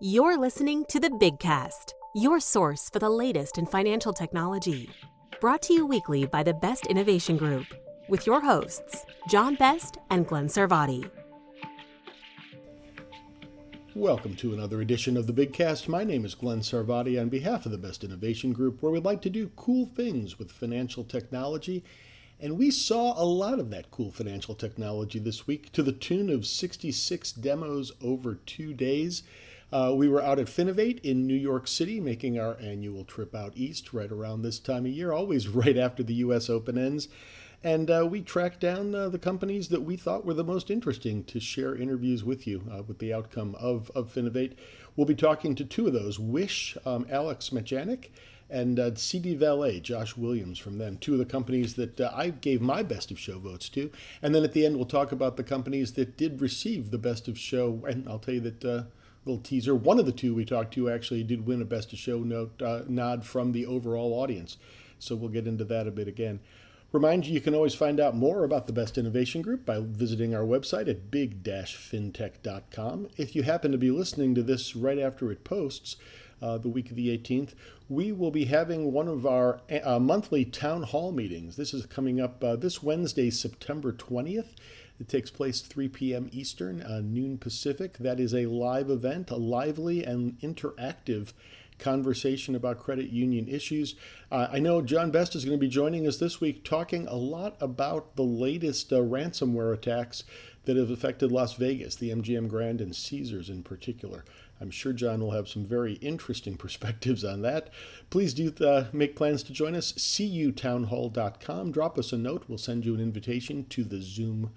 You're listening to the Big Cast, your source for the latest in financial technology. Brought to you weekly by the Best Innovation Group, with your hosts, John Best and Glen Sarvati. Welcome to another edition of the Big Cast. My name is Glen Sarvati on behalf of the Best Innovation Group, where we like to do cool things with financial technology. And we saw a lot of that cool financial technology this week to the tune of 66 demos over 2 days. We were out at Finovate in New York City, making our annual trip out east right around this time of year, always right after the U.S. Open ends. And we tracked down the companies that we thought were the most interesting to share interviews with you with the outcome of Finovate. We'll be talking to two of those, Wish, Alex Machanik, and CD Valet, Josh Williams from them, two of the companies that I gave my best of show votes to. And then at the end, we'll talk about the companies that did receive the best of show. And I'll tell you that little teaser, one of the two we talked to actually did win a best of show nod from the overall audience. So we'll get into that a bit again. Remind you can always find out more about the Best Innovation Group by visiting our website at big-fintech.com. If you happen to be listening to this right after it posts, the week of the 18th, we will be having one of our monthly town hall meetings. This is coming up this Wednesday, September 20th. It takes place 3 p.m. Eastern, noon Pacific. That is a live event, a lively and interactive conversation about credit union issues. I know John Best is going to be joining us this week talking a lot about the latest ransomware attacks that have affected Las Vegas, the MGM Grand and Caesars in particular. I'm sure John will have some very interesting perspectives on that. Please do make plans to join us. cutownhall.com. Drop us a note. We'll send you an invitation to the Zoom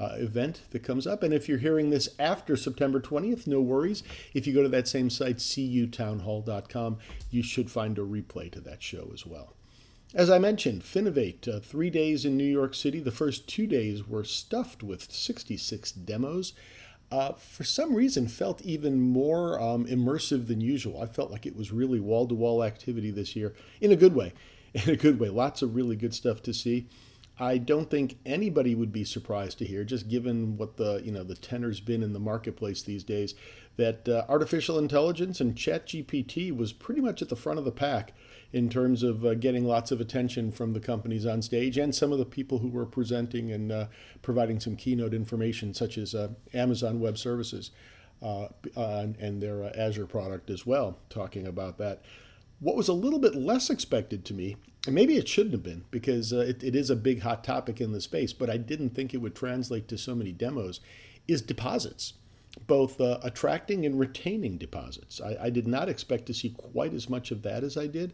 event that comes up. And if you're hearing this after September 20th, no worries. If you go to that same site, cutownhall.com, you should find a replay to that show as well. As I mentioned, Finovate, 3 days in New York City. The first 2 days were stuffed with 66 demos. For some reason, felt even more immersive than usual. I felt like it was really wall-to-wall activity this year, in a good way. In a good way. Lots of really good stuff to see. I don't think anybody would be surprised to hear, just given what the tenor's been in the marketplace these days, that artificial intelligence and ChatGPT was pretty much at the front of the pack in terms of getting lots of attention from the companies on stage and some of the people who were presenting and providing some keynote information, such as Amazon Web Services and their Azure product as well, talking about that. What was a little bit less expected to me, and maybe it shouldn't have been because it is a big hot topic in the space, but I didn't think it would translate to so many demos, is deposits, both attracting and retaining deposits. I did not expect to see quite as much of that as I did.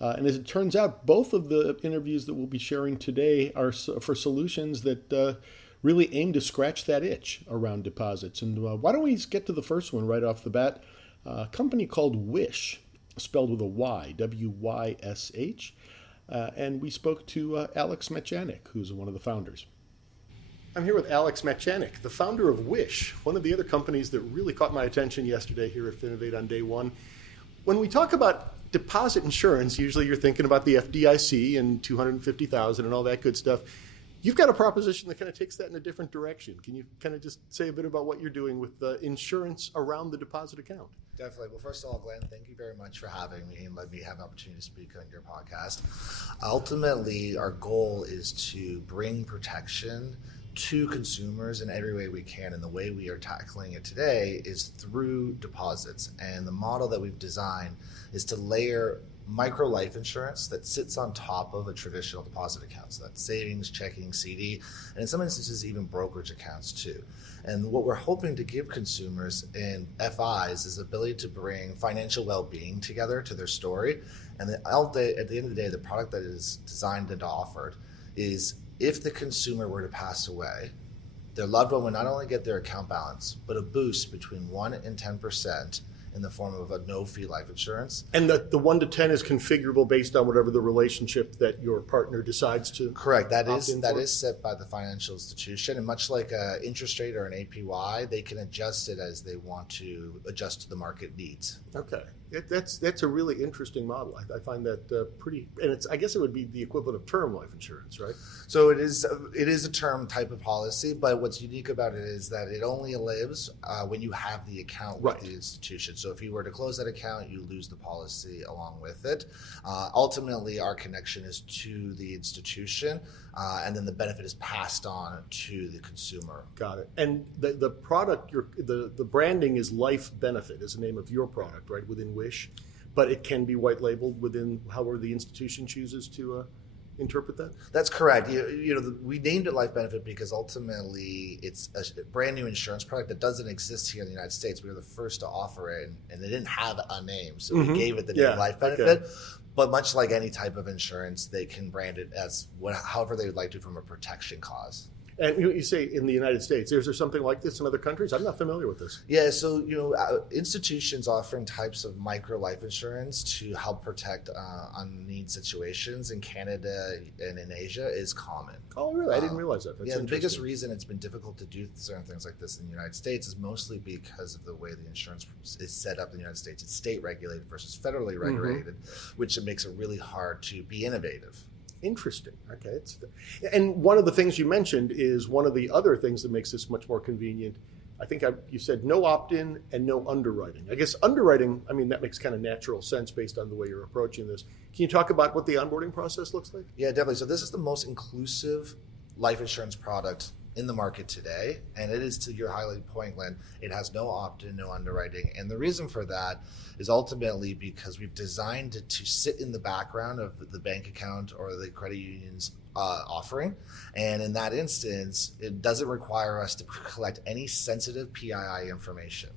And as it turns out, both of the interviews that we'll be sharing today are for solutions that really aim to scratch that itch around deposits. And why don't we get to the first one right off the bat? A company called Wish, spelled with a Y, W-Y-S-H. And we spoke to Alex Machanik, who's one of the founders. I'm here with Alex Machanik, the founder of Wish, one of the other companies that really caught my attention yesterday here at Finovate on day one. When we talk about deposit insurance, usually you're thinking about the FDIC and $250,000 and all that good stuff. You've got a proposition that kind of takes that in a different direction. Can you kind of just say a bit about what you're doing with insurance around the deposit account? Definitely. Well, first of all, Glenn, thank you very much for having me and letting me have an opportunity to speak on your podcast. Ultimately, our goal is to bring protection to consumers in every way we can. And the way we are tackling it today is through deposits. And the model that we've designed is to layer micro life insurance that sits on top of a traditional deposit account. So that's savings, checking, CD, and in some instances, even brokerage accounts too. And what we're hoping to give consumers and FIs is the ability to bring financial well-being together to their story. And at the end of the day, the product that is designed and offered is if the consumer were to pass away, their loved one would not only get their account balance, but a boost between 1 and 10% in the form of a no-fee life insurance. And the 1 to 10 is configurable based on whatever the relationship that your partner decides to. Correct. That is set by the financial institution, and much like an interest rate or an APY, they can adjust it as they want to adjust to the market needs. Okay. That's a really interesting model. I find that pretty, and I guess it would be the equivalent of term life insurance, right? So it is a term type of policy, but what's unique about it is that it only lives when you have the account with the institution. So if you were to close that account, you lose the policy along with it. Ultimately, our connection is to the institution, and then the benefit is passed on to the consumer. Got it. And the product, the branding is Life Benefit is the name of your product, right, within Wish, but it can be white labeled within however the institution chooses to interpret that? That's correct. We named it Life Benefit because ultimately it's a brand new insurance product that doesn't exist here in the United States. We were the first to offer it, and they didn't have a name, so we gave it the name Life Benefit. Okay. But much like any type of insurance, they can brand it as however they would like to from a protection cause. And you say in the United States, is there something like this in other countries? I'm not familiar with this. Yeah, so institutions offering types of micro life insurance to help protect unneeded situations in Canada and in Asia is common. Oh, really? I didn't realize that. That's the biggest reason it's been difficult to do certain things like this in the United States is mostly because of the way the insurance is set up in the United States. It's state regulated versus federally regulated, which makes it really hard to be innovative. Interesting. Okay. And one of the things you mentioned is one of the other things that makes this much more convenient. I think you said no opt-in and no underwriting. I guess underwriting, that makes kind of natural sense based on the way you're approaching this. Can you talk about what the onboarding process looks like? Yeah, definitely. So this is the most inclusive life insurance product in the market today, and it is, to your highlight point, Glenn, it has no opt-in, no underwriting, and the reason for that is ultimately because we've designed it to sit in the background of the bank account or the credit union's offering, and in that instance, it doesn't require us to collect any sensitive PII information.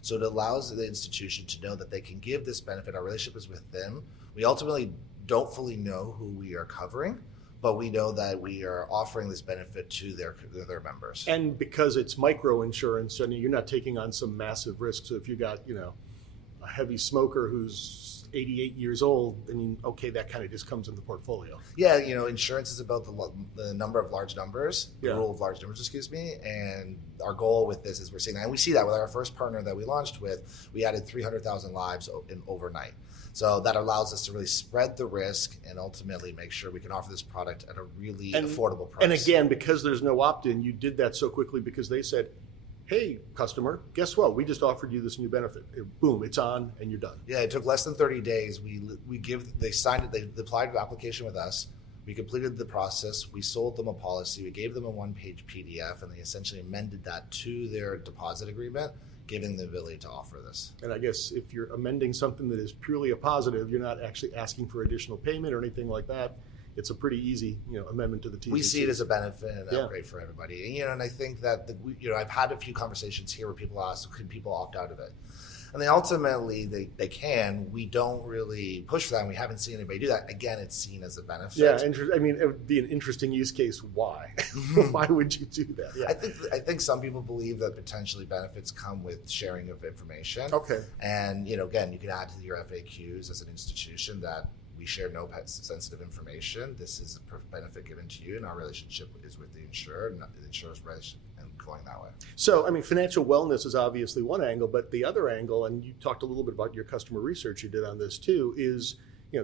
So it allows the institution to know that they can give this benefit. Our relationship is with them. We ultimately don't fully know who we are covering, but we know that we are offering this benefit to their members. And because it's micro insurance, you're not taking on some massive risk. So if you got, a heavy smoker who's 88 years old, that kind of just comes in the portfolio. Yeah, insurance is about the number of large numbers, the rule of large numbers, and our goal with this is we're seeing that, and we see that with our first partner that we launched with, we added 300,000 lives overnight. So that allows us to really spread the risk and ultimately make sure we can offer this product at a really affordable price. And again, because there's no opt-in, you did that so quickly because they said, hey, customer, guess what? We just offered you this new benefit. Boom, it's on and you're done. Yeah, it took less than 30 days. They signed it, they applied the application with us. We completed the process. We sold them a policy. We gave them a one-page PDF, and they essentially amended that to their deposit agreement, giving the ability to offer this. And I guess if you're amending something that is purely a positive, you're not actually asking for additional payment or anything like that. It's a pretty easy, amendment to the T's. We see it as a benefit and an upgrade for everybody. And I think that I've had a few conversations here where people ask, could people opt out of it? And ultimately they can. We don't really push for that, and we haven't seen anybody do that. Again, it's seen as a benefit. Yeah, it would be an interesting use case. Why? Why would you do that? Yeah. I think some people believe that potentially benefits come with sharing of information. Okay. And again, you can add to your FAQs as an institution that we share no sensitive information. This is a benefit given to you, and our relationship is with the insurer, not the insurer's relationship, and going that way. So, financial wellness is obviously one angle, but the other angle, and you talked a little bit about your customer research you did on this too, is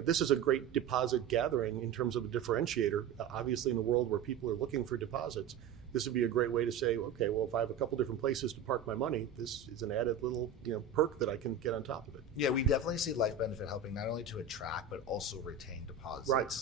this is a great deposit gathering in terms of a differentiator. Obviously, in a world where people are looking for deposits, this would be a great way to say, okay, well, if I have a couple different places to park my money, this is an added little perk that I can get on top of it. Yeah, we definitely see Life Benefit helping not only to attract but also retain deposits. Right.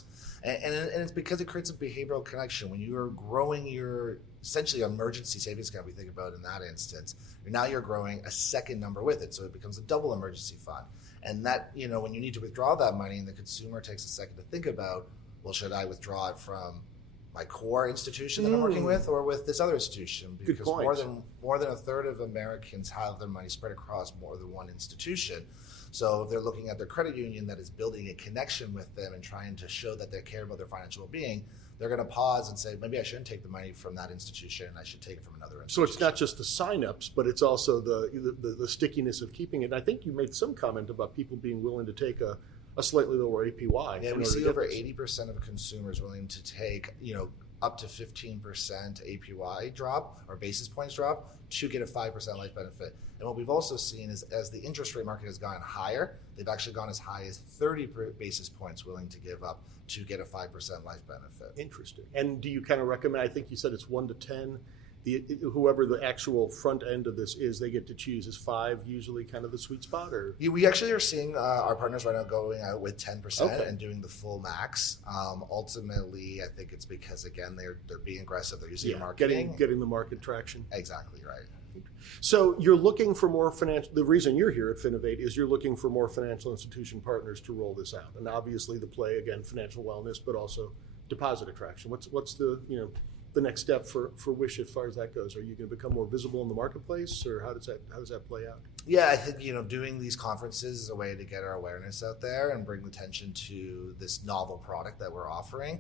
And it's because it creates a behavioral connection. When you are growing your essentially emergency savings account, we think about in that instance, now you're growing a second number with it, so it becomes a double emergency fund. And that, when you need to withdraw that money and the consumer takes a second to think about, well, should I withdraw it from my core institution that I'm working with or with this other institution? Because more than a third of Americans have their money spread across more than one institution. So if they're looking at their credit union that is building a connection with them and trying to show that they care about their financial well-being, they're going to pause and say, maybe I shouldn't take the money from that institution and I should take it from another institution. So it's not just the signups, but it's also the stickiness of keeping it. And I think you made some comment about people being willing to take a slightly lower APY. Yeah, we see over 80% of consumers willing to take, up to 15% APY drop or basis points drop to get a 5% life benefit. And what we've also seen is as the interest rate market has gone higher, they've actually gone as high as 30 basis points willing to give up to get a 5% life benefit. Interesting. And do you kind of recommend, I think you said it's 1 to 10, whoever the actual front end of this is, they get to choose. Is 5 usually kind of the sweet spot? Or we actually are seeing our partners right now going out with 10% Okay. and doing the full max. Ultimately, I think it's because, again, they're being aggressive. They're using marketing. Getting the market traction. Exactly right. So you're looking for more financial, the reason you're here at Finovate is you're looking for more financial institution partners to roll this out. And obviously the play, again, financial wellness, but also deposit attraction. What's the, the next step for Wish as far as that goes? Are you going to become more visible in the marketplace, or how does that play out? Yeah, I think, doing these conferences is a way to get our awareness out there and bring attention to this novel product that we're offering.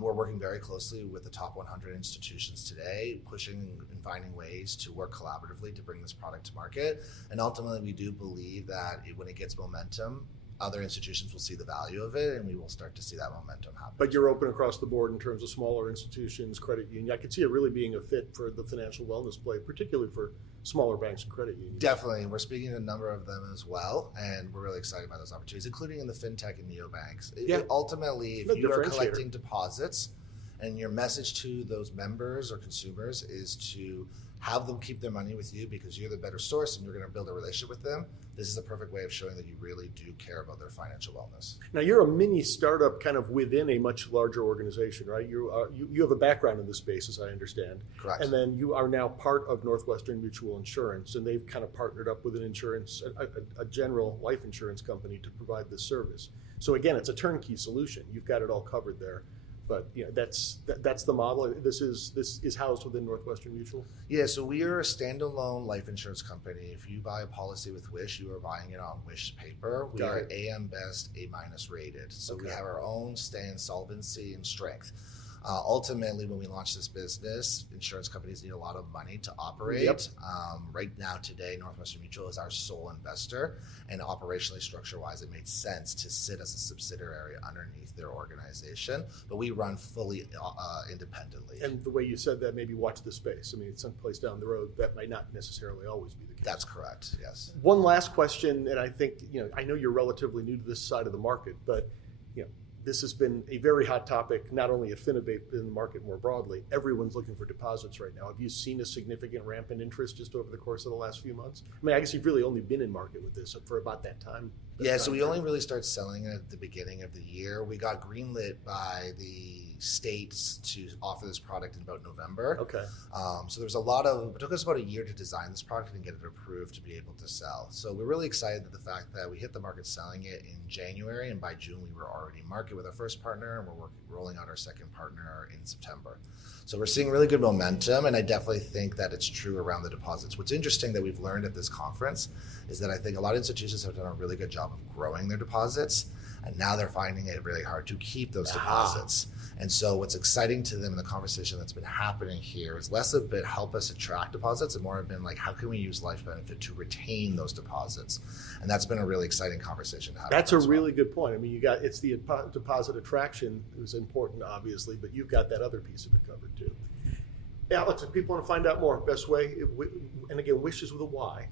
We're working very closely with the top 100 institutions today, pushing and finding ways to work collaboratively to bring this product to market. And ultimately, we do believe that when it gets momentum, other institutions will see the value of it, and we will start to see that momentum happen. But you're open across the board in terms of smaller institutions, credit union. I could see it really being a fit for the financial wellness play, particularly for smaller banks and credit unions. Definitely. We're speaking to a number of them as well, and we're really excited about those opportunities, including in the fintech and neobanks. Ultimately, if you are collecting deposits and your message to those members or consumers is to have them keep their money with you because you're the better source and you're going to build a relationship with them, this is a perfect way of showing that you really do care about their financial wellness. Now, you're a mini startup kind of within a much larger organization, right? You have a background in this space, as I understand. Correct. And then you are now part of Northwestern Mutual Insurance, and they've kind of partnered up with an insurance, a general life insurance company to provide this service. So again, it's a turnkey solution. You've got it all covered there. But that's the model. This is housed within Northwestern Mutual. Yeah, so we are a standalone life insurance company. If you buy a policy with Wish, you are buying it on Wish paper. We are AM Best, A- rated. So we have our own stand solvency and strength. Ultimately, when we launched this business, insurance companies need a lot of money to operate. Yep. Right now, today, Northwestern Mutual is our sole investor, and operationally, structure-wise, it made sense to sit as a subsidiary underneath their organization. But we run fully independently. And the way you said that, maybe watch the space. I mean, it's someplace down the road that might not necessarily always be the case. That's correct. Yes. One last question, and I think I know you're relatively new to this side of the market, but this has been a very hot topic, not only at Finovate, but in the market more broadly. Everyone's looking for deposits right now. Have you seen a significant ramp in interest just over the course of the last few months? I mean, I guess you've really only been in market with this for about that time. So we only really started selling it at the beginning of the year. We got greenlit by the states to offer this product in about November. Okay. So there was it took us about a year to design this product and get it approved to be able to sell. So we're really excited at the fact that we hit the market selling it in January, and by June we were already in market with our first partner, and we're rolling out our second partner in September. So we're seeing really good momentum, and I definitely think that it's true around the deposits. What's interesting that we've learned at this conference is that I think a lot of institutions have done a really good job of growing their deposits, and now they're finding it really hard to keep those deposits. And so what's exciting to them in the conversation that's been happening here is less a bit help us attract deposits and more have been like, how can we use life benefit to retain those deposits? And that's been a really exciting conversation to have. That's a really good point. I mean, it's the deposit attraction is important, obviously, but you've got that other piece of it covered too. Alex, if people want to find out more, best way, and again, Wish is with a Y,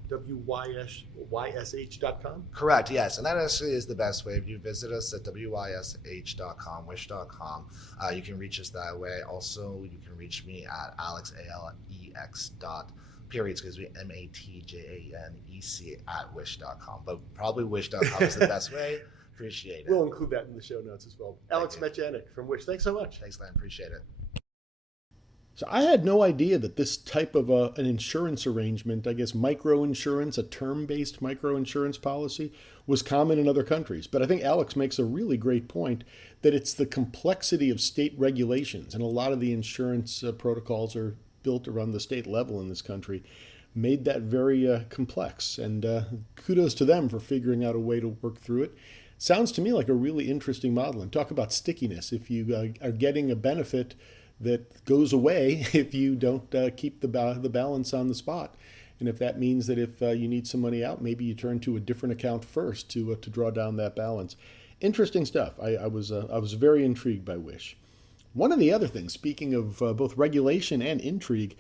WYSH.com? Correct, yes. And that actually is the best way. If you visit us at WYSH.com, wish.com, you can reach us that way. Also, you can reach me at Alex, ALEX periods, because we MATJANEC at wish.com. But probably wish.com is the best way. Appreciate it. We'll include that in the show notes as well. Alex Metjanik from Wish, thanks so much. Thanks, Glenn. Appreciate it. So I had no idea that this type of an insurance arrangement, I guess microinsurance, a term-based microinsurance policy, was common in other countries. But I think Alex makes a really great point that it's the complexity of state regulations, and a lot of the insurance protocols are built around the state level in this country, made that very complex. And kudos to them for figuring out a way to work through it. Sounds to me like a really interesting model. And talk about stickiness. If you are getting a benefit that goes away if you don't keep the balance on the spot. And if that means that if you need some money out, maybe you turn to a different account first to draw down that balance. Interesting stuff. I was very intrigued by Wish. One of the other things, speaking of both regulation and intrigue,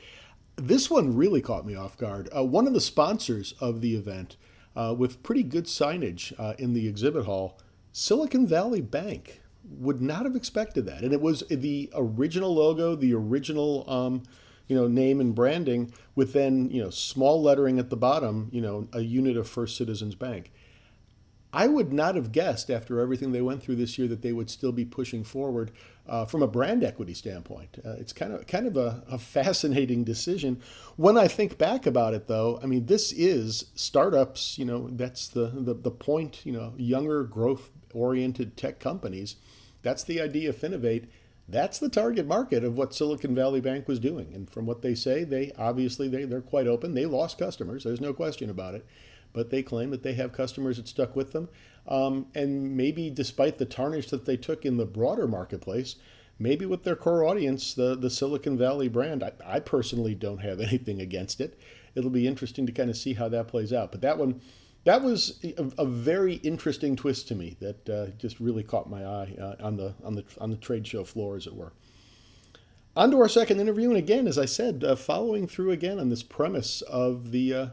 this one really caught me off guard. One of the sponsors of the event, with pretty good signage in the exhibit hall, Silicon Valley Bank. Would not have expected that. And it was the original logo, the original name and branding, with then small lettering at the bottom, a unit of First Citizens Bank. I would not have guessed after everything they went through this year that they would still be pushing forward from a brand equity standpoint. It's kind of a fascinating decision. When I think back about it, though, I mean, this is startups. That's the point. Younger, growth-oriented tech companies. That's the idea of Finovate. That's the target market of what Silicon Valley Bank was doing. And from what they say, they're quite open. They lost customers. There's no question about it. But they claim that they have customers that stuck with them. And maybe despite the tarnish that they took in the broader marketplace, maybe with their core audience, the Silicon Valley brand, I personally don't have anything against it. It'll be interesting to kind of see how that plays out. But that was a very interesting twist to me that just really caught my eye on the trade show floor, as it were. On to our second interview, and again, as I said, following through again on this premise of the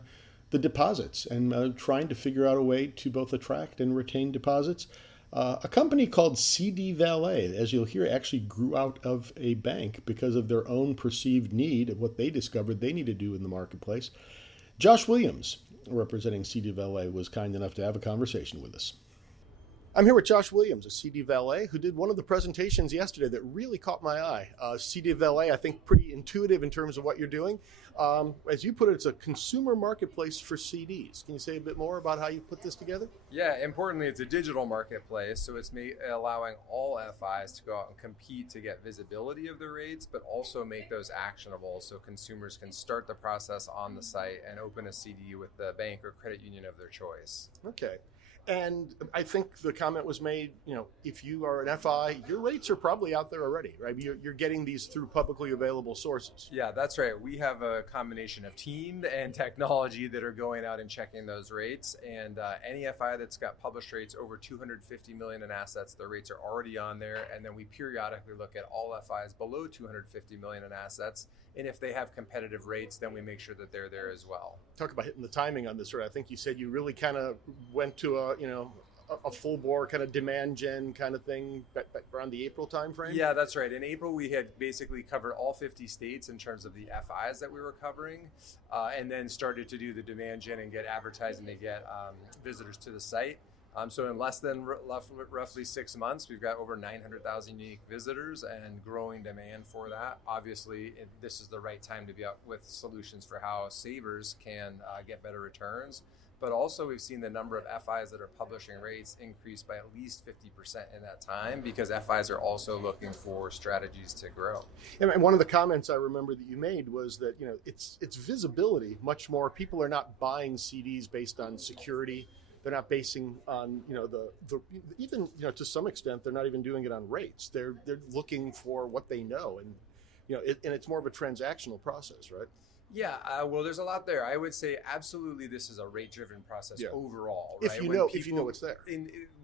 deposits and trying to figure out a way to both attract and retain deposits. A company called CD Valet, as you'll hear, actually grew out of a bank because of their own perceived need of what they discovered they need to do in the marketplace. Josh Williams, representing CD Valet, was kind enough to have a conversation with us. I'm here with Josh Williams of CD Valet, who did one of the presentations yesterday that really caught my eye. CD Valet, I think, pretty intuitive in terms of what you're doing. As you put it, it's a consumer marketplace for CDs. Can you say a bit more about how you put this together? Yeah, importantly, it's a digital marketplace, so it's allowing all FIs to go out and compete to get visibility of their rates, but also make those actionable so consumers can start the process on the site and open a CD with the bank or credit union of their choice. Okay. And I think the comment was made, if you are an FI, your rates are probably out there already, right? You're getting these through publicly available sources. Yeah, that's right. We have a combination of team and technology that are going out and checking those rates. And any FI that's got published rates over $250 million in assets, their rates are already on there. And then we periodically look at all FIs below $250 million in assets. And if they have competitive rates, then we make sure that they're there as well. Talk about hitting the timing on this, right? I think you said you really kind of went to a full bore kind of demand gen kind of thing back around the April timeframe? Yeah, that's right. In April, we had basically covered all 50 states in terms of the FIs that we were covering, and then started to do the demand gen and get advertising to get visitors to the site. So in less than roughly 6 months, we've got over 900,000 unique visitors and growing demand for that. Obviously, this is the right time to be out with solutions for how savers can get better returns. But also we've seen the number of FIs that are publishing rates increase by at least 50% in that time because FIs are also looking for strategies to grow. And one of the comments I remember that you made was that it's visibility much more. People are not buying CDs based on security. They're not basing on, even to some extent, they're not even doing it on rates. They're looking for what they know, and and it's more of a transactional process, right? Yeah, well, there's a lot there. I would say absolutely, this is a rate-driven process overall. Right? If you know it's there.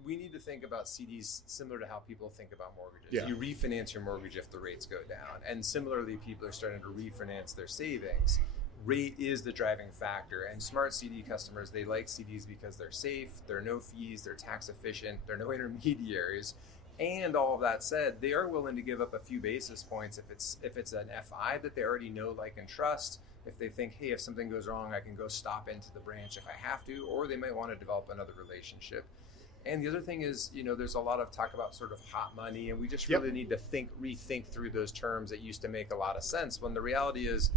We need to think about CDs similar to how people think about mortgages. Yeah. You refinance your mortgage if the rates go down, and similarly, people are starting to refinance their savings. Rate is the driving factor, and smart CD customers, they like CDs because they're safe, there are no fees, they're tax efficient, there are no intermediaries, and all of that said, they are willing to give up a few basis points if it's an FI that they already know, like, and trust. If they think, hey, if something goes wrong, I can go stop into the branch if I have to, or they might want to develop another relationship. And the other thing is, there's a lot of talk about sort of hot money, and we just really need to rethink through those terms that used to make a lot of sense, when the reality is,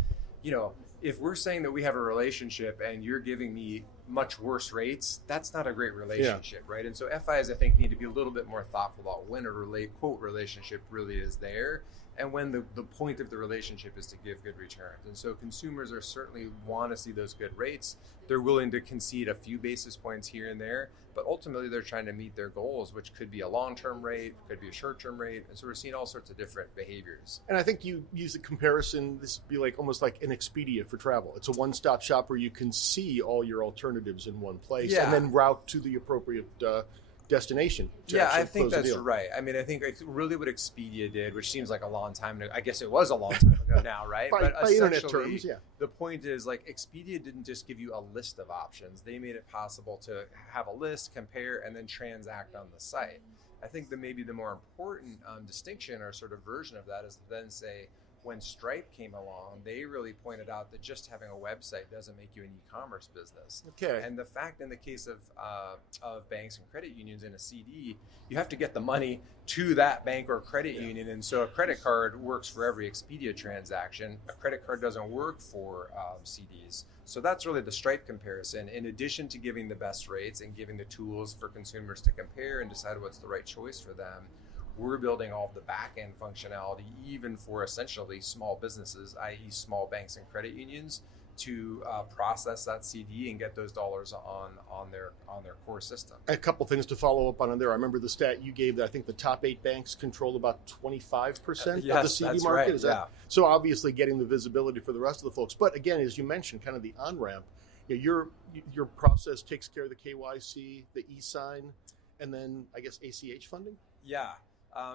if we're saying that we have a relationship and you're giving me much worse rates, that's not a great relationship, right? And so FIs, I think, need to be a little bit more thoughtful about when a quote relationship really is there, and when the point of the relationship is to give good returns. And so consumers are certainly want to see those good rates. They're willing to concede a few basis points here and there, but ultimately they're trying to meet their goals, which could be a long-term rate, could be a short-term rate. And so we're seeing all sorts of different behaviors. And I think you use a comparison, this would be almost like an Expedia for travel. It's a one-stop shop where you can see all your alternatives in one place and then route to the appropriate destination. Yeah, I think that's right. I mean, I think really what Expedia did, which seems like a long time ago, I guess it was a long time ago now, right? by internet terms, yeah. The point is, like, Expedia didn't just give you a list of options. They made it possible to have a list, compare, and then transact on the site. I think that maybe the more important distinction or sort of version of that is to then say, when Stripe came along, they really pointed out that just having a website doesn't make you an e-commerce business. Okay. And the fact in the case of banks and credit unions in a CD, you have to get the money to that bank or credit union. And so a credit card works for every Expedia transaction. A credit card doesn't work for CDs. So that's really the Stripe comparison. In addition to giving the best rates and giving the tools for consumers to compare and decide what's the right choice for them, we're building all of the back-end functionality, even for essentially small businesses, i.e. small banks and credit unions, to process that CD and get those dollars on their core system. A couple things to follow up on there. I remember the stat you gave that I think the top 8 banks control about 25% yes, of the CD that's market. Right, Is that so? Obviously, getting the visibility for the rest of the folks. But again, as you mentioned, kind of the on-ramp. Your process takes care of the KYC, the e-sign, and then I guess ACH funding. Yeah.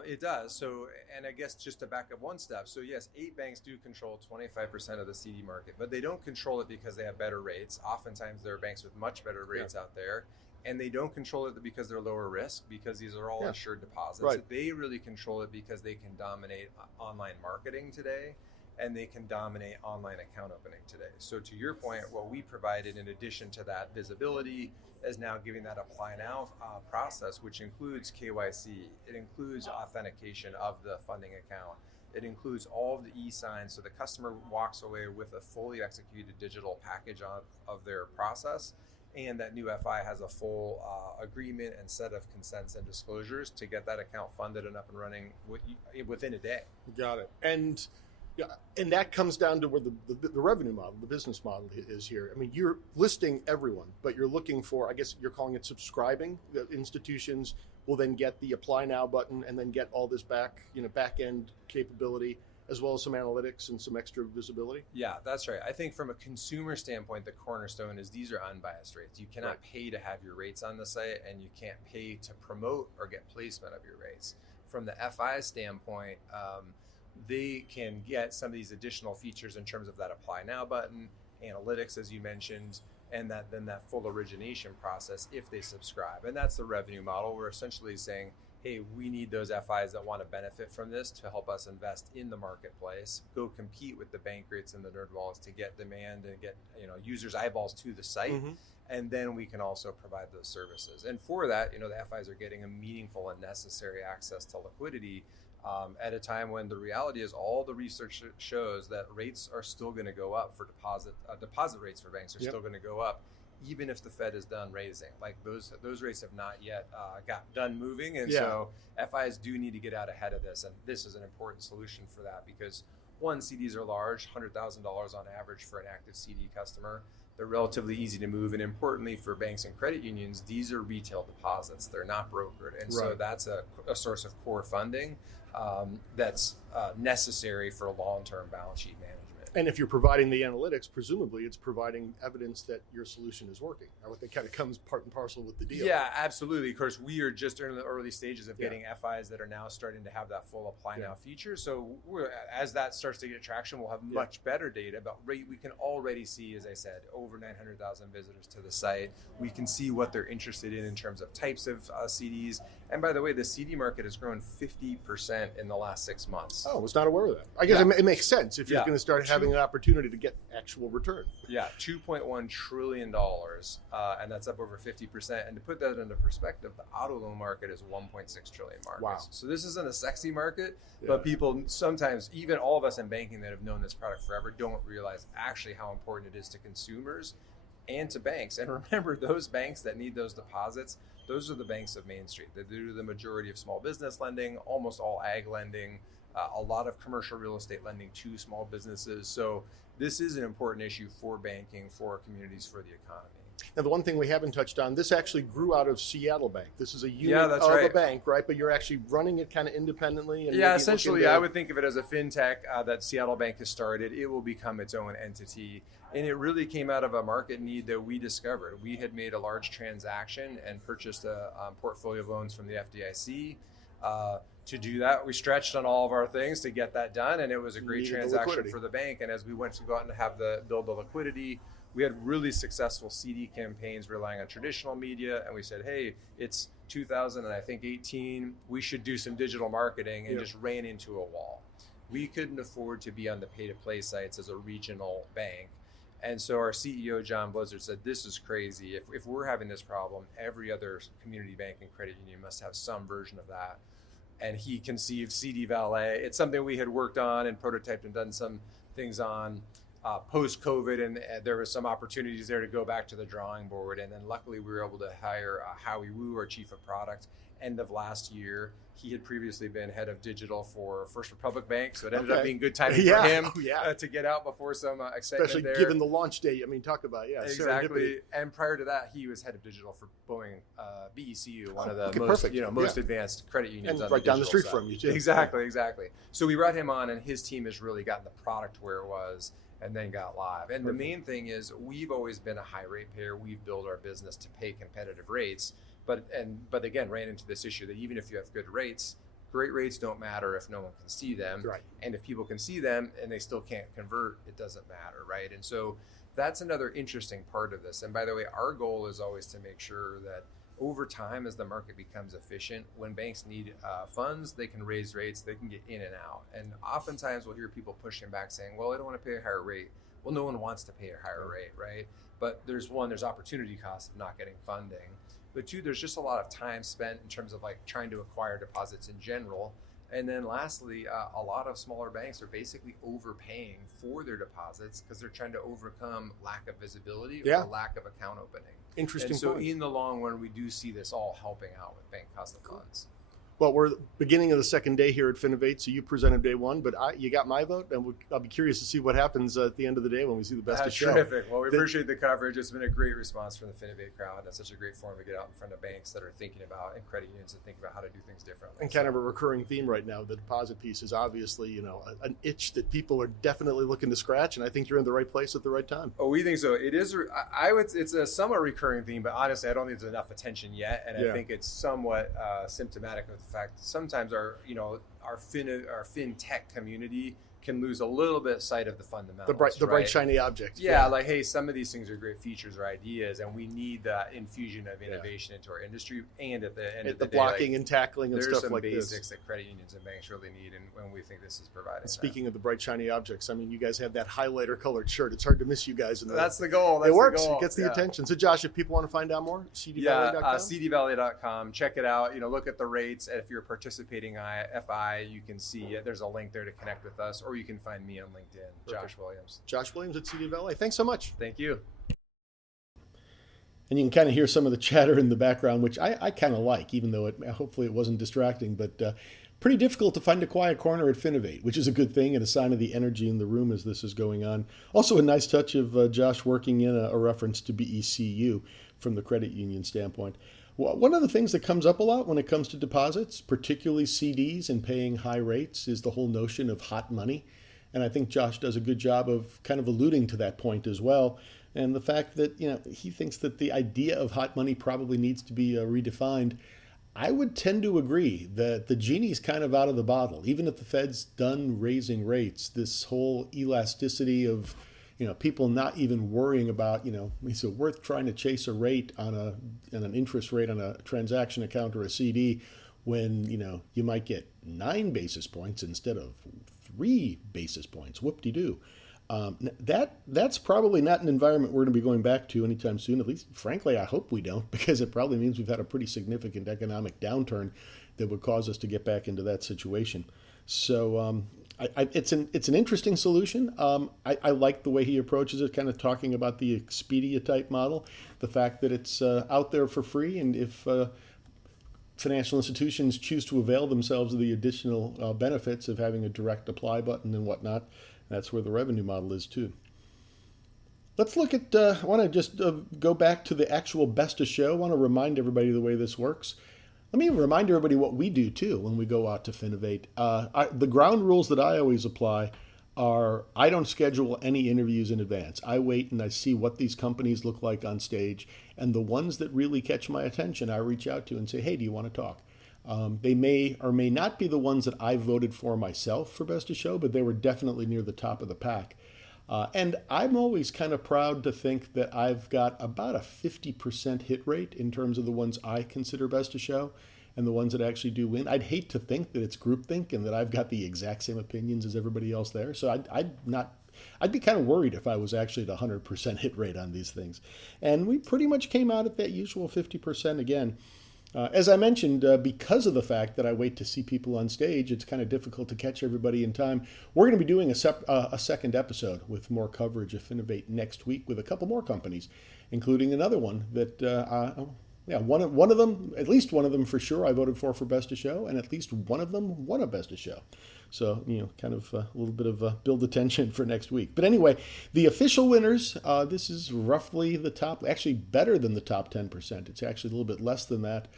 It does. So, and I guess just to back up one step. So yes, 8 banks do control 25% of the CD market, but they don't control it because they have better rates. Oftentimes there are banks with much better rates out there, and they don't control it because they're lower risk, because these are all insured deposits. Right. They really control it because they can dominate online marketing today, and they can dominate online account opening today. So to your point, what we provided in addition to that visibility is now giving that apply now process, which includes KYC. It includes authentication of the funding account. It includes all of the e-signs, so the customer walks away with a fully executed digital package of their process, and that new FI has a full agreement and set of consents and disclosures to get that account funded and up and running within a day. Got it. And that comes down to where the revenue model, the business model is here. I mean, you're listing everyone, but you're looking for, I guess you're calling it subscribing. The institutions will then get the apply now button and then get all this back end capability, as well as some analytics and some extra visibility. Yeah, that's right. I think from a consumer standpoint, the cornerstone is these are unbiased rates. You cannot pay to have your rates on the site, and you can't pay to promote or get placement of your rates. From the FI standpoint, they can get some of these additional features in terms of that apply now button, analytics, as you mentioned, and that full origination process if they subscribe. And that's the revenue model. We're essentially saying, hey, we need those FIs that want to benefit from this to help us invest in the marketplace, go compete with the bank rates and the NerdWallet's to get demand and get users' eyeballs to the site. Mm-hmm. And then we can also provide those services. And for that, the FIs are getting a meaningful and necessary access to liquidity at a time when the reality is all the research shows that rates are still going to go up for deposit rates for banks are still going to go up, even if the Fed is done raising. Like those rates have not yet got done moving. And so FIs do need to get out ahead of this. And this is an important solution for that because one, CDs are large, $100,000 on average for an active CD customer. They're relatively easy to move. And importantly for banks and credit unions, these are retail deposits. They're not brokered. And so that's a source of core funding that's necessary for long-term balance sheet management. And if you're providing the analytics, presumably it's providing evidence that your solution is working. I would think kind of comes part and parcel with the deal. Yeah, absolutely. Of course, we are just in the early stages of getting FIs that are now starting to have that full apply now feature. So as that starts to get traction, we'll have much better data about rate. We can already see, as I said, over 900,000 visitors to the site. We can see what they're interested in terms of types of CDs. And by the way, the CD market has grown 50% in the last 6 months. Oh, I was not aware of that. I guess it makes sense if you're going to start having an opportunity to get actual return. Yeah, $2.1 trillion, and that's up over 50%. And to put that into perspective, the auto loan market is $1.6 trillion market. Wow. So this isn't a sexy market, but people sometimes, even all of us in banking that have known this product forever, don't realize actually how important it is to consumers and to banks. And remember, those banks that need those deposits, those are the banks of Main Street. They do the majority of small business lending, almost all ag lending, a lot of commercial real estate lending to small businesses. So this is an important issue for banking, for communities, for the economy. Now, the one thing we haven't touched on, this actually grew out of Seattle Bank. This is a unit that's of right. a bank, right? But you're actually running it kind of independently. And Yeah, essentially, I would think of it as a fintech that Seattle Bank has started. It will become its own entity. And it really came out of a market need that we discovered. We had made a large transaction and purchased a portfolio of loans from the FDIC. To do that, we stretched on all of our things to get that done, and it was a great transaction for the bank. And as we went to go out and have build the liquidity, we had really successful CD campaigns relying on traditional media, and we said, hey, it's 2018, we should do some digital marketing, and just ran into a wall. We couldn't afford to be on the pay-to-play sites as a regional bank. And so our CEO, John Blizzard, said, this is crazy. If we're having this problem, every other community bank and credit union must have some version of that. And he conceived CD Valet. It's something we had worked on and prototyped and done some things on post-COVID, and there were some opportunities there to go back to the drawing board. And then luckily we were able to hire Howie Wu, our chief of product, end of last year. He had previously been head of digital for First Republic Bank, so it ended up being good timing for him to get out before some excitement especially there. given the launch date. I mean, talk about exactly. And prior to that, he was head of digital for Boeing BECU, one of the most advanced credit unions, and on right the down the street side. from you too. Exactly. So we brought him on, and his team has really gotten the product where it was, and then got live. And the main thing is, we've always been a high rate payer. We've built our business to pay competitive rates, but again ran into this issue that even if you have good rates, great rates don't matter if no one can see them. Right. And if people can see them and they still can't convert, it doesn't matter, right? And so that's another interesting part of this. And by the way, our goal is always to make sure that over time, as the market becomes efficient, when banks need funds, they can raise rates, they can get in and out. And oftentimes we'll hear people pushing back saying, well, I don't want to pay a higher rate. Well, no one wants to pay a higher rate, right? But there's opportunity cost of not getting funding. But two, there's just a lot of time spent in terms of like trying to acquire deposits in general. And then lastly, a lot of smaller banks are basically overpaying for their deposits because they're trying to overcome lack of visibility or lack of account opening. Interesting. And so point. in the long run, we do see this all helping out with bank cost of funds. Well, we're beginning of the second day here at Finovate, so you presented day one, but you got my vote, and I'll be curious to see what happens at the end of the day when we see the best of That's show. terrific. Well, we appreciate the coverage. It's been a great response from the Finovate crowd. That's such a great forum to get out in front of banks that are thinking about, and credit unions that think about how to do things differently. And kind of a recurring theme right now, the deposit piece is obviously, an itch that people are definitely looking to scratch, and I think you're in the right place at the right time. Oh, we think so. It is. It's a somewhat recurring theme, but honestly, I don't think there's enough attention yet, and I think it's somewhat symptomatic of the fact that sometimes our fintech community can lose a little bit sight of the fundamentals. The bright shiny object. Yeah, like, hey, some of these things are great features or ideas, and we need that infusion of innovation into our industry. And at the end of the day, blocking and tackling and stuff like this. There's some basics that credit unions and banks really need, and when we think this is providing. Speaking of the bright shiny objects, I mean, you guys have that highlighter colored shirt. It's hard to miss you guys. That's the goal. It works. It gets the attention. So, Josh, if people want to find out more, cdvalet.com? cdvalet.com. Check it out. Look at the rates. And if you're participating FI, you can see it. There's a link there to connect with us, or you can find me on LinkedIn, Josh Williams. Josh Williams at CD Valet. Thanks so much. Thank you. And you can kind of hear some of the chatter in the background, which I kind of like, even though hopefully it wasn't distracting. But pretty difficult to find a quiet corner at Finovate, which is a good thing and a sign of the energy in the room as this is going on. Also a nice touch of Josh working in a reference to BECU from the credit union standpoint. Well, one of the things that comes up a lot when it comes to deposits, particularly CDs and paying high rates, is the whole notion of hot money. And I think Josh does a good job of kind of alluding to that point as well. And the fact that, he thinks that the idea of hot money probably needs to be redefined. I would tend to agree that the genie's kind of out of the bottle. Even if the Fed's done raising rates, this whole elasticity of, people not even worrying about, is it worth trying to chase a rate on an interest rate on a transaction account or a CD when, you might get 9 basis points instead of 3 basis points. Whoop-de-doo. That's probably not an environment we're going to be going back to anytime soon. At least, frankly, I hope we don't, because it probably means we've had a pretty significant economic downturn that would cause us to get back into that situation. So it's an interesting solution. I like the way he approaches it, kind of talking about the Expedia type model, the fact that it's out there for free, and if financial institutions choose to avail themselves of the additional benefits of having a direct apply button and whatnot, that's where the revenue model is too. Let's look at, I want to just go back to the actual Best of Show. I want to remind everybody the way this works. Let me remind everybody what we do too when we go out to Finovate. The ground rules that I always apply are I don't schedule any interviews in advance. I wait and I see what these companies look like on stage, and the ones that really catch my attention, I reach out to and say, hey, do you want to talk? They may or may not be the ones that I voted for myself for Best of Show, but they were definitely near the top of the pack. And I'm always kind of proud to think that I've got about a 50% hit rate in terms of the ones I consider Best of Show and the ones that actually do win. I'd hate to think that it's groupthink and that I've got the exact same opinions as everybody else there. So I'd be kind of worried if I was actually at 100% hit rate on these things. And we pretty much came out at that usual 50% again. As I mentioned, because of the fact that I wait to see people on stage, it's kind of difficult to catch everybody in time. We're going to be doing a second episode with more coverage of Finovate next week with a couple more companies, including another one that, one of them, at least one of them for sure, I voted for Best of Show, and at least one of them won a Best of Show. So, kind of a little bit of build attention for next week. But anyway, the official winners, this is roughly the top, actually better than the top 10%. It's actually a little bit less than that.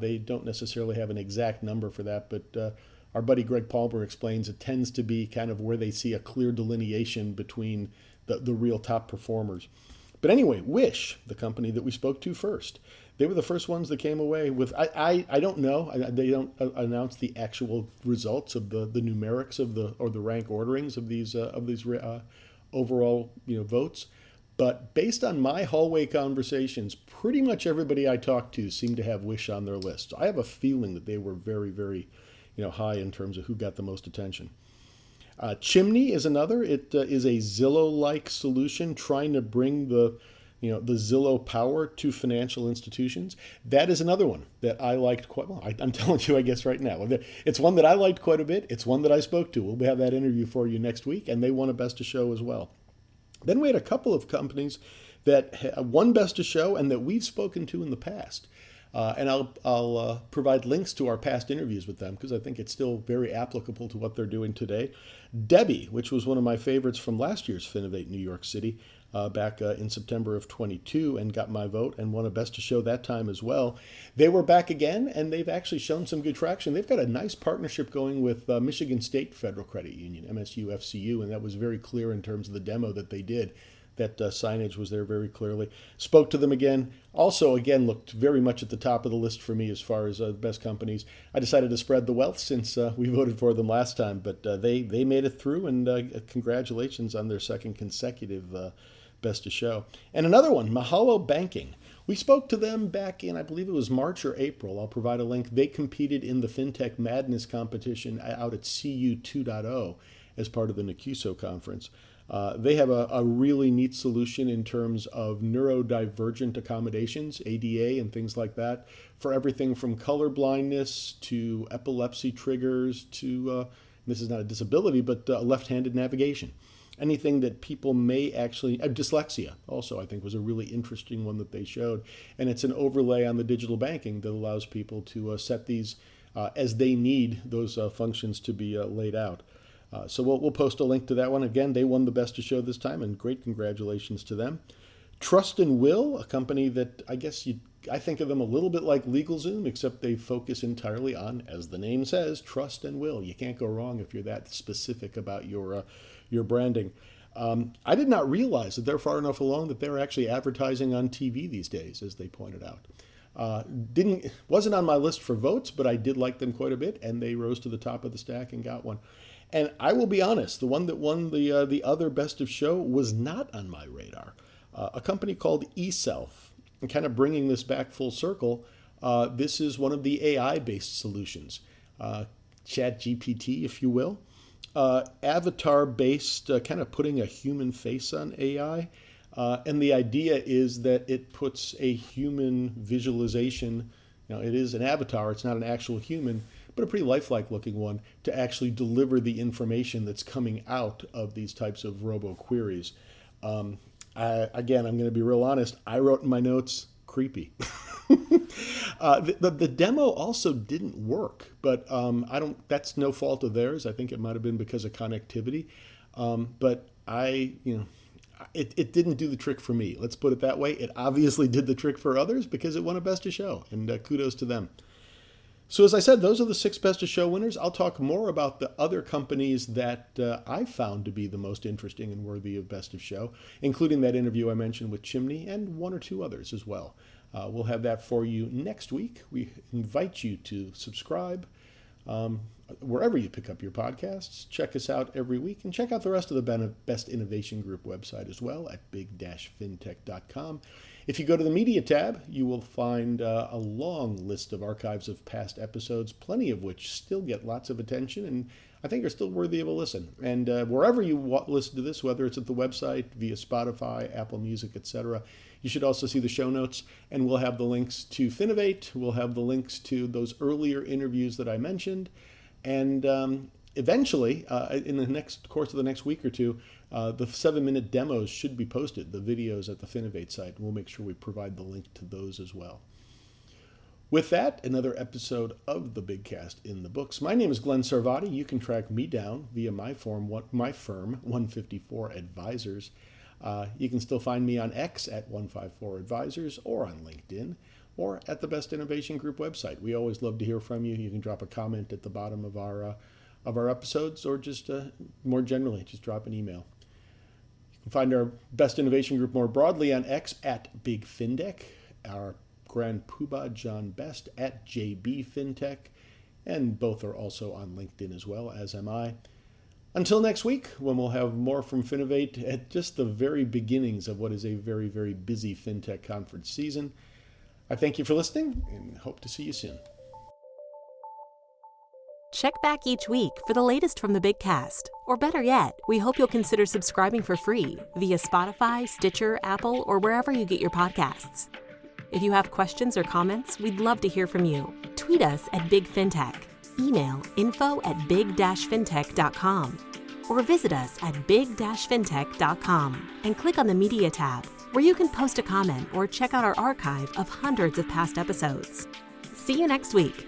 They don't necessarily have an exact number for that, but our buddy Greg Palmer explains it tends to be kind of where they see a clear delineation between the real top performers. But anyway, Wish, the company that we spoke to first, they were the first ones that came away with, I don't know, they don't announce the actual results of the numerics of the rank orderings of these overall votes. But based on my hallway conversations, pretty much everybody I talked to seemed to have Wish on their list. So I have a feeling that they were very, very high in terms of who got the most attention. Chimney is another. It is a Zillow-like solution trying to bring the Zillow power to financial institutions. That is another one that I liked quite well. I'm telling you, I guess right now. It's one that I liked quite a bit. It's one that I spoke to. We'll have that interview for you next week, and they won a Best of Show as well. Then we had a couple of companies that won Best of Show and that we've spoken to in the past. And I'll provide links to our past interviews with them because I think it's still very applicable to what they're doing today. Debbie, which was one of my favorites from last year's Finovate New York City back in September of 22 and got my vote and won a Best of Show that time as well. They were back again and they've actually shown some good traction. They've got a nice partnership going with Michigan State Federal Credit Union, MSU FCU, and that was very clear in terms of the demo that they did. That signage was there very clearly. Spoke to them again. Also, again, looked very much at the top of the list for me as far as the best companies. I decided to spread the wealth since we voted for them last time, but they made it through, and congratulations on their second consecutive Best of Show. And another one, Mahalo Banking. We spoke to them back in, I believe it was March or April. I'll provide a link. They competed in the FinTech Madness competition out at CU 2.0 as part of the NACUSO conference. They have a really neat solution in terms of neurodivergent accommodations, ADA and things like that, for everything from color blindness to epilepsy triggers to, this is not a disability, but left-handed navigation. Anything that people may actually, dyslexia also I think was a really interesting one that they showed. And it's an overlay on the digital banking that allows people to set these as they need those functions to be laid out. So we'll post a link to that one. Again, they won the Best of Show this time, and great congratulations to them. Trust and Will, a company that I think of them a little bit like LegalZoom, except they focus entirely on, as the name says, trust and will. You can't go wrong if you're that specific about your branding. I did not realize that they're far enough along that they're actually advertising on TV these days, as they pointed out. Wasn't on my list for votes, but I did like them quite a bit, and they rose to the top of the stack and got one. And I will be honest, the one that won the other Best of Show was not on my radar. A company called eSelf, and kind of bringing this back full circle, this is one of the AI-based solutions, ChatGPT, if you will, avatar-based, kind of putting a human face on AI. And the idea is that it puts a human visualization, it is an avatar, it's not an actual human, but a pretty lifelike looking one to actually deliver the information that's coming out of these types of robo-queries. Again, I'm going to be real honest. I wrote in my notes, creepy. The demo also didn't work, but that's no fault of theirs. I think it might have been because of connectivity. But I it didn't do the trick for me. Let's put it that way. It obviously did the trick for others because it won a Best of Show, and kudos to them. So as I said, those are the 6 Best of Show winners. I'll talk more about the other companies that I found to be the most interesting and worthy of Best of Show, including that interview I mentioned with Chimney and 1 or 2 others as well. We'll have that for you next week. We invite you to subscribe wherever you pick up your podcasts. Check us out every week, and check out the rest of the Best Innovation Group website as well at big-fintech.com. If you go to the media tab, you will find a long list of archives of past episodes, plenty of which still get lots of attention and I think are still worthy of a listen. And wherever you listen to this, whether it's at the website, via Spotify, Apple Music, etc., you should also see the show notes, and we'll have the links to Finovate. We'll have the links to those earlier interviews that I mentioned. And eventually, in the course of the next week or two, the 7-minute demos should be posted, the videos at the Finovate site. We'll make sure we provide the link to those as well. With that, another episode of the Big Cast in the books. My name is Glen Sarvati. You can track me down via my firm 154 Advisors. You can still find me on X at 154 Advisors, or on LinkedIn, or at the Best Innovation Group website. We always love to hear from you. You can drop a comment at the bottom of our episodes, or just more generally, just drop an email. You can find our Best Innovation Group more broadly on X at Big Fintech, our Grand Poobah John Best at JB Fintech, and both are also on LinkedIn as well, as am I. Until next week, when we'll have more from Finovate at just the very beginnings of what is a very, very busy FinTech conference season. I thank you for listening and hope to see you soon. Check back each week for the latest from the Big Cast. Or better yet, we hope you'll consider subscribing for free via Spotify, Stitcher, Apple, or wherever you get your podcasts. If you have questions or comments, we'd love to hear from you. Tweet us at Big Fintech. Email info@big-fintech.com. Or visit us at big-fintech.com and click on the Media tab, where you can post a comment or check out our archive of hundreds of past episodes. See you next week.